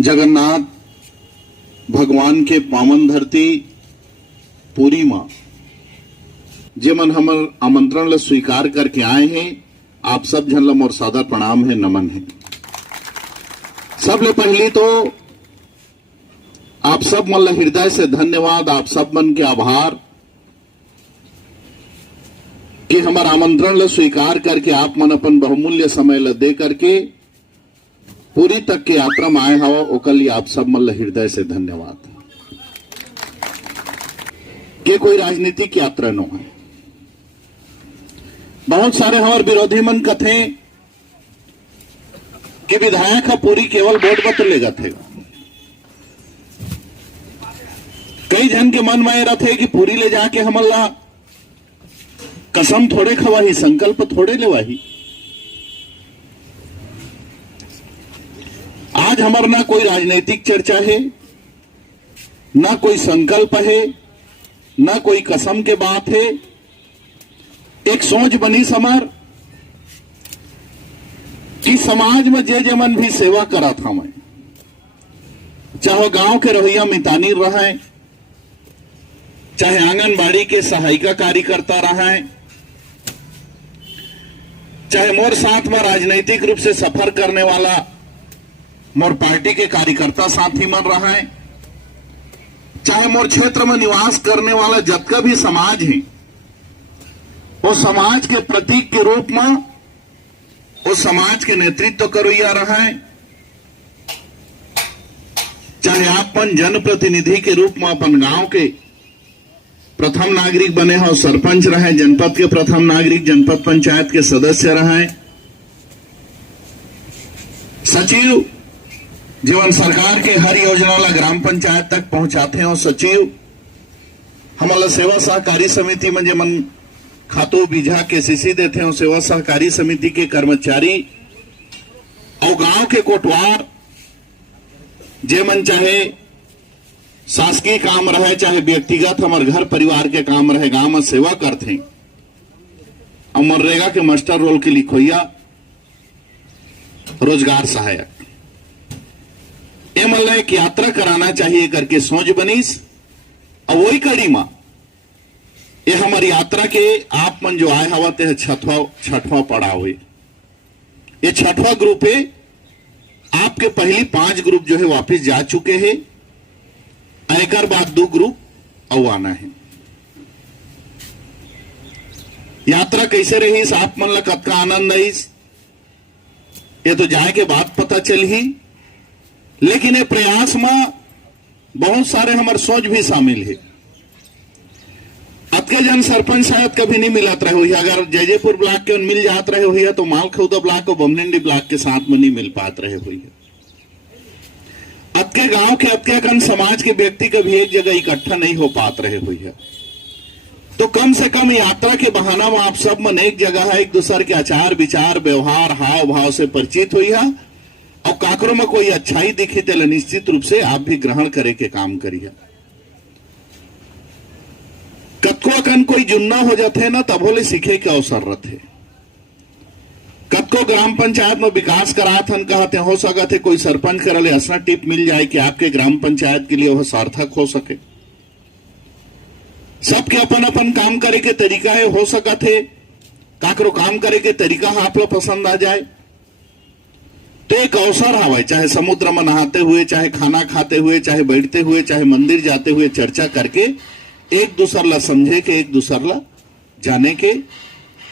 जगन्नाथ भगवान के पावन धरती पूरी मां जेमन हमर आमंत्रण ल स्वीकार करके आए हैं। आप सब झन ल मोर सादर प्रणाम है, नमन है। सबले पहली तो आप सब मन ल हृदय से धन्यवाद, आप सब मन के आभार कि हमार आमंत्रण ल स्वीकार करके आप मन अपन बहुमूल्य समय ल दे करके पूरी तक के यात्रा में आए हवा। ओकर लिए आप सब मन ल हृदय से धन्यवाद। के कोई राजनीतिक यात्रा न है। बहुत सारे हमारे विरोधी मन कथे कि विधायक है पूरी केवल वोट बतलेगा थे। कई जन के मन में रहे कि पूरी ले जाके हमला कसम थोड़े खवाही, संकल्प थोड़े लेवाही। आज हमारा ना कोई राजनीतिक चर्चा है, ना कोई संकल्प है, ना कोई कसम के बात है। एक सोच बनी समार कि समाज में जे मन भी सेवा करा था मैं, चाहे गांव के रवैया मितानी रहे, चाहे आंगनबाड़ी के सहायिका कार्यकर्ता रहे, चाहे मोर साथ में राजनीतिक रूप से सफर करने वाला मोर पार्टी के कार्यकर्ता साथी मन रहा है, चाहे मोर क्षेत्र में निवास करने वाला जतका भी समाज है, वो समाज के प्रतीक के रूप में वो समाज के नेतृत्व करोया रहा है। चाहे आपन जनप्रतिनिधि के रूप में अपन गांव के प्रथम नागरिक बने हो, सरपंच रहे, जनपद के प्रथम नागरिक, जनपद पंचायत के सदस्य रहे, सचिव जीवन सरकार के हर योजना ला ग्राम पंचायत तक पहुंचाते हो, सचिव हमारा सेवा सहकारी समिति में जे मन खातो बीझा केसीसी देते हो, सेवा सहकारी समिति के कर्मचारी और गांव के कोटवार जे मन चाहे शासकीय काम रहे चाहे व्यक्तिगत हमारे घर परिवार के काम रहे, गांव में सेवा करते और मनरेगा के मास्टर रोल के लिखोइया, रोजगार सहायक, ये मतलब एक यात्रा कराना चाहिए करके सोच बनीस। और वही कड़ी मां ये हमारी यात्रा के आप मन जो आए हवा ते छठवा पड़ाव हुए। ये छठवा ग्रुप है। आपके पहली 5 ग्रुप जो है वापस जा चुके हैं, एक बाद 2 ग्रुप और आना है। यात्रा कैसे रही, आप मन ला कतका आनंद आई, ये तो जाए के बाद पता चल ही। लेकिन ये प्रयास में बहुत सारे हमारे सोच भी शामिल है। अतके जन सरपंच शायद कभी नहीं मिलत रहे हुई, अगर जयजयपुर ब्लॉक के मिल जात रहे हुई है तो मालखौदा ब्लॉक और बमनिंडी ब्लॉक के साथ में नहीं मिल पात रहे हुई है। अतके गांव के अतके कन समाज के व्यक्ति कभी एक जगह इकट्ठा नहीं हो पात रहे हुई है। तो कम से कम यात्रा के बहाना में आप सब मन एक जगह है, एक दूसरे के आचार विचार व्यवहार हाव भाव से परिचित हुई है और काकरों में कोई अच्छाई दिखी तो निश्चित रूप से आप भी ग्रहण करे के काम करिए। कतको अकन कोई जुन्ना हो जाते ना तब होले सीखे के अवसर रहते। कतको ग्राम पंचायत में विकास कराथन कहते हो सकते कोई सरपंच करले असना टिप मिल जाए कि आपके ग्राम पंचायत के लिए वह सार्थक हो सके। सबके अपन अपन काम करे के तरीका है, हो सकते काकरो काम करे के तरीका आप लोग पसंद आ जाए तो एक अवसर हवा, चाहे समुद्र में नहाते हुए, चाहे खाना खाते हुए, चाहे बैठते हुए, चाहे मंदिर जाते हुए चर्चा करके एक दूसर ला समझे के, एक दूसर ला जाने के।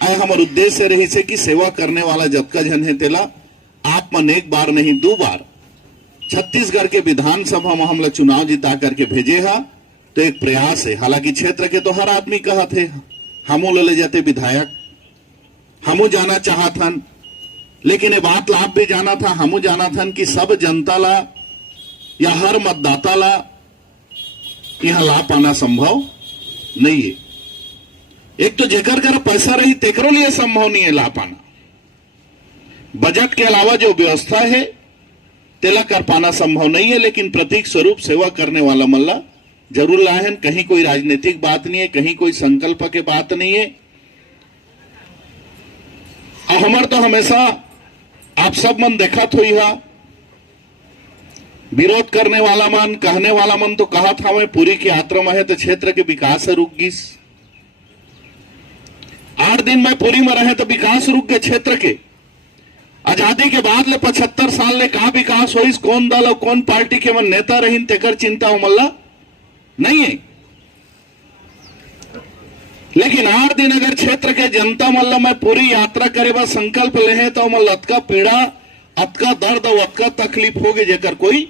आए हमारे उद्देश्य रही से कि सेवा करने वाला जतका जन है तेला आप मन एक बार नहीं 2 बार छत्तीसगढ़ के विधानसभा में हमला चुनाव जिता करके भेजे हा। तो एक प्रयास है। हालांकि क्षेत्र के तो हर आदमी कहा थे हमू ले जाते विधायक, हमू जाना चाहतन, लेकिन ये बात लाभ भी जाना था, हमू जाना था कि सब जनता ला या हर मतदाता ला यहां ला पाना संभव नहीं है। एक तो जेकर कर पैसा रही तेकरो लिए संभव नहीं है ला पाना। बजट के अलावा जो व्यवस्था है तेला कर पाना संभव नहीं है। लेकिन प्रतीक स्वरूप सेवा करने वाला मल्ला जरूर लाए। कहीं कोई राजनीतिक बात नहीं है, कहीं कोई संकल्प के बात नहीं है। और हमार तो हमेशा आप सब मन देखा थोई हा विरोध करने वाला मन, कहने वाला मन तो कहा था मैं पूरी की यात्रा में है तो क्षेत्र के विकास से रुक गई। 8 दिन में पुरी में रहे तो विकास रुक गए क्षेत्र के। आजादी के बाद ले 75 साल ले कहा विकास हो, कौन दल और कौन पार्टी के मन नेता रहीन तेकर चिंता उमल्ला नहीं है। लेकिन 8 दिन अगर क्षेत्र के जनता मल्ला में पूरी यात्रा करे बा संकल्प ले है तो मल्ला अतका पीड़ा, अतका दर्द और अतका तकलीफ होगी जेकर कोई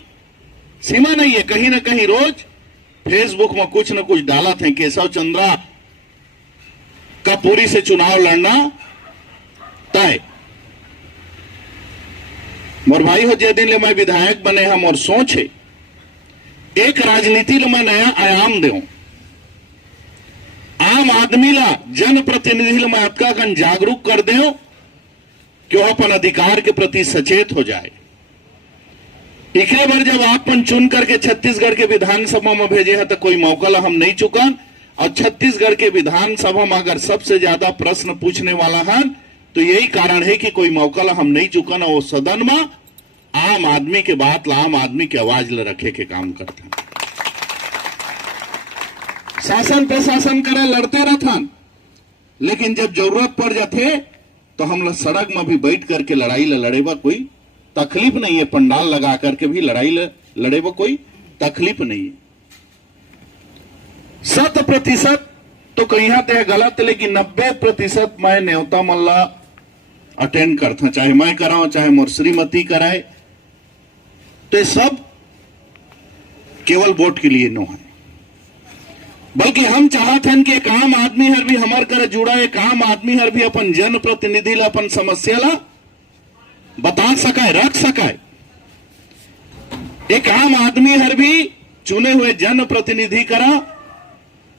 सीमा नहीं है। कहीं ना कहीं रोज फेसबुक में कुछ न कुछ डाला थे केशव चंद्रा का पूरी से चुनाव लड़ना तय। मोर भाई हो जे दिन ले मैं विधायक बने हम और सोचे एक राजनीति ले मैं नया आयाम देऊं, आम आदमी ला जनप्रतिनिधि ला मैं अतका कन जागरूक कर देऊं कि वो अपन अधिकार के प्रति सचेत हो जाए। इकरे बार जब आपन चुन करके छत्तीसगढ़ के विधानसभा में भेजे है तो कोई मौका ला हम नहीं चुकान, और छत्तीसगढ़ के विधानसभा में अगर सबसे ज्यादा प्रश्न पूछने वाला है तो यही कारण है कि कोई मौका ला हम नहीं चुकान। और सदन में आम आदमी के बात ला, आम आदमी की आवाज ला रखे के काम करते हैं। शासन प्रशासन करे लड़ते रहता, लेकिन जब जरूरत पड़ जाते तो हम लोग सड़क में भी बैठ करके लड़ाई ला लड़ेबा कोई तकलीफ नहीं है। पंडाल लगा करके भी लड़ाई लड़ेबा कोई तकलीफ नहीं है। 100% तो कहीं ते गलत, लेकिन 90% मैं न्योता मल्ला अटेंड करता, चाहे मैं कराऊं चाहे मोर श्रीमती कराए, तो ये सब केवल वोट के लिए नो है। बल्कि हम चाहते हैं कि एक आम आदमी हर भी हमार करे जुड़ा, एक आम आदमी हर भी अपन जनप्रतिनिधि ला अपन समस्या ला बता सकाए, रख सकाए। एक आम आदमी हर भी चुने हुए जनप्रतिनिधि करा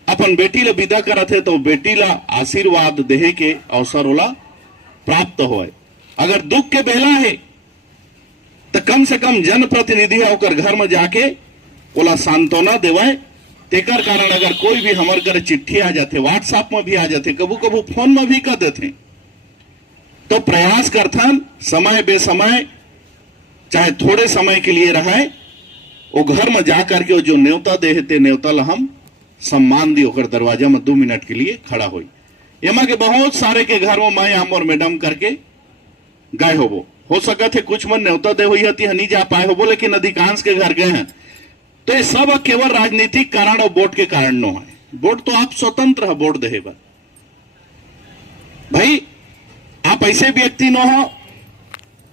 अपन बेटी ला विदा करा थे तो बेटी ला आशीर्वाद देहे के अवसर होला प्राप्त होए। अगर दुख के बेला है तो कम से कम जनप्रतिनिधि होकर घर में जाके ओला सांत्वना देवाए। तेकर कारण अगर कोई भी हमारे घर चिट्ठी आ जाते, व्हाट्सएप में भी आ जाते, कबू कबू फोन में भी कर देते, तो प्रयास करथन समय बेसमय चाहे थोड़े समय के लिए रहे वो घर में जाकर के जो न्योता देते न्योता ला हम सम्मान दी, होकर दरवाजा में 2 मिनट के लिए खड़ा हुई। एमा के बहुत सारे के घर में मैं आम और मैडम करके गए हो सका थे कुछ मन न्योता दे हुई हती नहीं जा पाए हो, लेकिन अधिकांश के घर गए हैं। तो ये सब केवल राजनीतिक कारण और वोट के कारण नो है। वोट तो आप स्वतंत्र है वोट दे भाई, आप ऐसे व्यक्ति न हो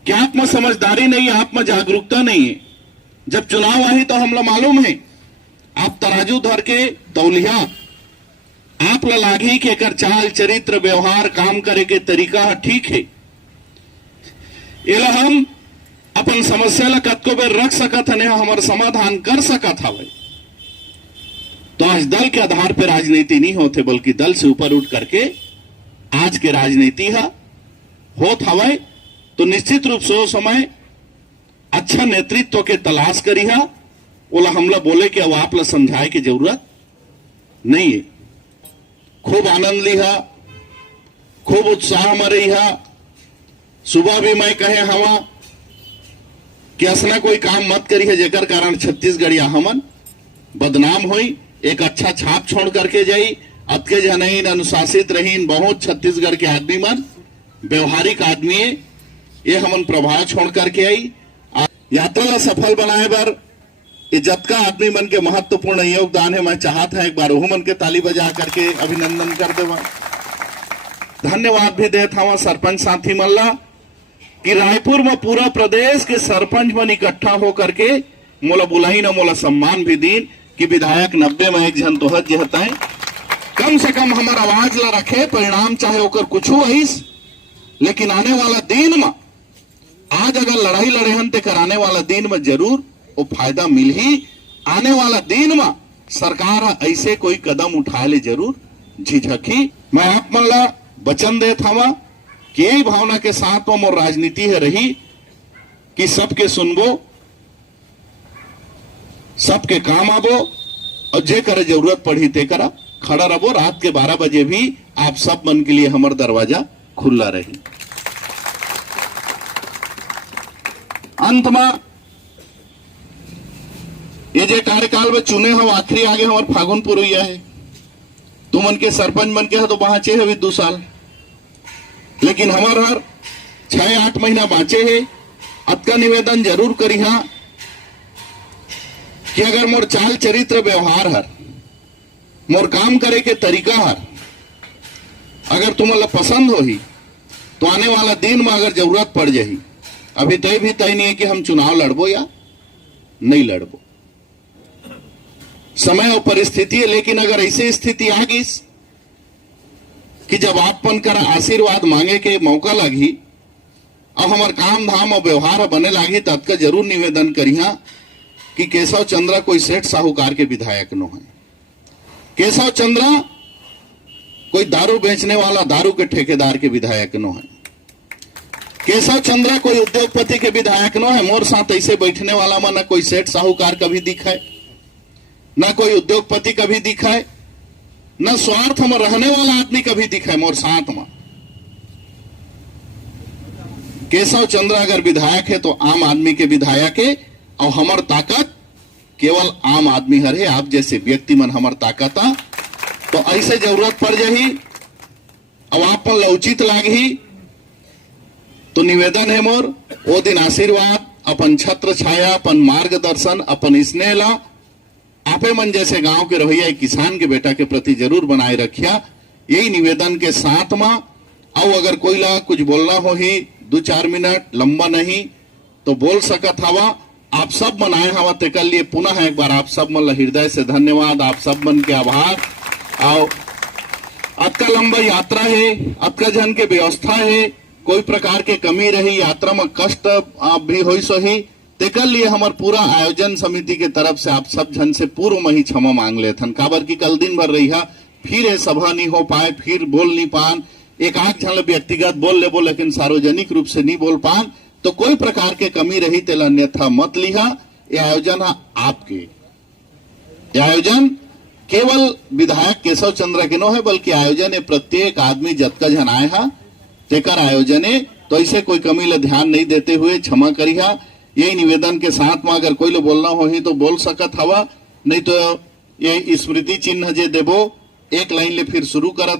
कि आप में समझदारी नहीं है, आप में जागरूकता नहीं है। जब चुनाव आई तो हम लोग मालूम है आप तराजू धर के तौलिया आप ला लागी कि एकर चाल चरित्र व्यवहार काम करे के तरीका ठीक है, एला हम अपन समस्या ला कतको बेर रख सकत हने, हमार समाधान कर सकत हवे। तो आज दल के आधार पर राजनीति नहीं होते, बल्कि दल से ऊपर उठ करके आज के राजनीति है होत हवे। तो निश्चित रूप से वो समय अच्छा नेतृत्व के तलाश करी है, ओला हमला बोले कि अब आप ला समझाए की जरूरत नहीं है। खूब आनंद लिहा, खूब उत्साह में रही है। सुबह भी मैं कहे हवा कि असना कोई काम मत करी है जेकर कारण छत्तीसगढ़िया हमन बदनाम हुई, एक अच्छा छाप छोड़ करके जाई। अतके जनहीन अनुशासित रहीन, बहुत छत्तीसगढ़ के आदमी मन व्यवहारिक आदमी है, ये हमन प्रभाव छोड़ करके आई। यात्रा ला सफल बनाए बर ये जतका आदमी मन के महत्वपूर्ण योगदान है, मैं चाहता है एक बार वो मन के ताली बजा करके अभिनंदन कर देवा। धन्यवाद भी देता हूं सरपंच साथी मल्ला कि रायपुर में पूरा प्रदेश के सरपंच मन इकट्ठा होकर के मोला बुलाई न मोला सम्मान भी दीन कि विधायक 90 में एक जन तो हद जहता है, कम से कम हमारा आवाज ला रखे। परिणाम चाहे होकर कुछ हो इस, लेकिन आने वाला दिन में आज अगर लड़ाई लड़े हन ते कराने वाला दिन में जरूर वो फायदा मिल ही। आने वाला दिन में सरकार ऐसे कोई कदम उठाए ले जरूर झिझकी। मैं आप मन ला वचन दे था कि यही भावना के साथ मोर राजनीति है रही कि सबके सुनबो, सबके काम आबो, और जे करे जरूरत पड़ी ते करा खड़ा रहो। रात के 12 बजे भी आप सब मन के लिए हमारा दरवाजा खुला रही। अंत में ये जे कार्यकाल में चुने हम आखिरी आगे हमारे फागुन पुरैया है, तुम मन के सरपंच बन के है तो बाँचे है 2 साल, लेकिन हमार हर 6-8 महीना बाँचे है। अतका निवेदन जरूर करी हाँ कि अगर मोर चाल चरित्र व्यवहार हर, मोर काम करे के तरीका हर अगर तुम्हारा पसंद हो ही तो आने वाला दिन में अगर जरूरत पड़ जाही, अभी तय भी तय नहीं है कि हम चुनाव लड़बो या नहीं लड़बो, समय और परिस्थिति है। लेकिन अगर ऐसी स्थिति आ गई कि जब आपन कर आशीर्वाद मांगे के मौका लगी और हमार काम धाम और व्यवहार बने लगी, तब का जरूर निवेदन करिहा कि केशव चंद्रा कोई सेठ साहूकार के विधायक नो है। केशव चंद्रा कोई दारू बेचने वाला दारू के ठेकेदार के विधायक नो है। केशव चंद्रा कोई उद्योगपति के विधायक नो है। मोर साथ ऐसे बैठने वाला में न कोई सेठ साहूकार कभी दिखाए, न कोई उद्योगपति कभी दिखाए, न स्वार्थ में रहने वाला आदमी कभी दिखाए मोर साथ में। केशव चंद्रा अगर विधायक है तो आम आदमी के विधायक है, और हमार ताकत केवल आम आदमी हर है। आप जैसे व्यक्ति मन हमार ताकत आ, तो ऐसे जरूरत पड़ जाही अब आप पर लौचित लागी तो निवेदन है मोर वो दिन आशीर्वाद अपन छत्र छाया अपन मार्गदर्शन अपन स्नेह ला आपे मन जैसे गांव के रवैया किसान के बेटा के प्रति जरूर बनाए रखिया। यही निवेदन के साथ में और अगर कोई ला कुछ बोलना हो ही 2-4 मिनट लंबा नहीं तो बोल सकत हवा। आप सब मन आए हवा ते कर लिए पुनः एक बार आप सब मन हृदय से धन्यवाद, आप सब मन के आभार। और आपका लंबा यात्रा है, आपका जन के व्यवस्था है, कोई प्रकार के कमी रही यात्रा में कष्ट आप भी हो सो ही तेकर लिए हमार पूरा आयोजन समिति के तरफ से आप सब जन से पूर्व में ही क्षमा मांग ले थन। काबर की कल दिन भर रही फिर ये सभा नहीं हो पाए, फिर बोल नहीं पान, एक आध जन व्यक्तिगत बोल ले लेकिन सार्वजनिक रूप से नहीं बोल पान, तो कोई प्रकार के कमी रही तेल अन्यथा मत लिहा। ये आयोजन आपके, ये आयोजन केवल विधायक केशव चंद्र के नो है, बल्कि आयोजन है प्रत्येक आदमी जतका जन आए हा तेकर आयोजन है। तो ऐसे कोई कमी ले ध्यान नहीं देते हुए क्षमा करिहा। यही निवेदन के साथ में अगर कोई लो बोलना हो ही तो बोल सकत हवा, नहीं तो ये स्मृति चिन्ह जे देबो एक लाइन ले फिर शुरू करत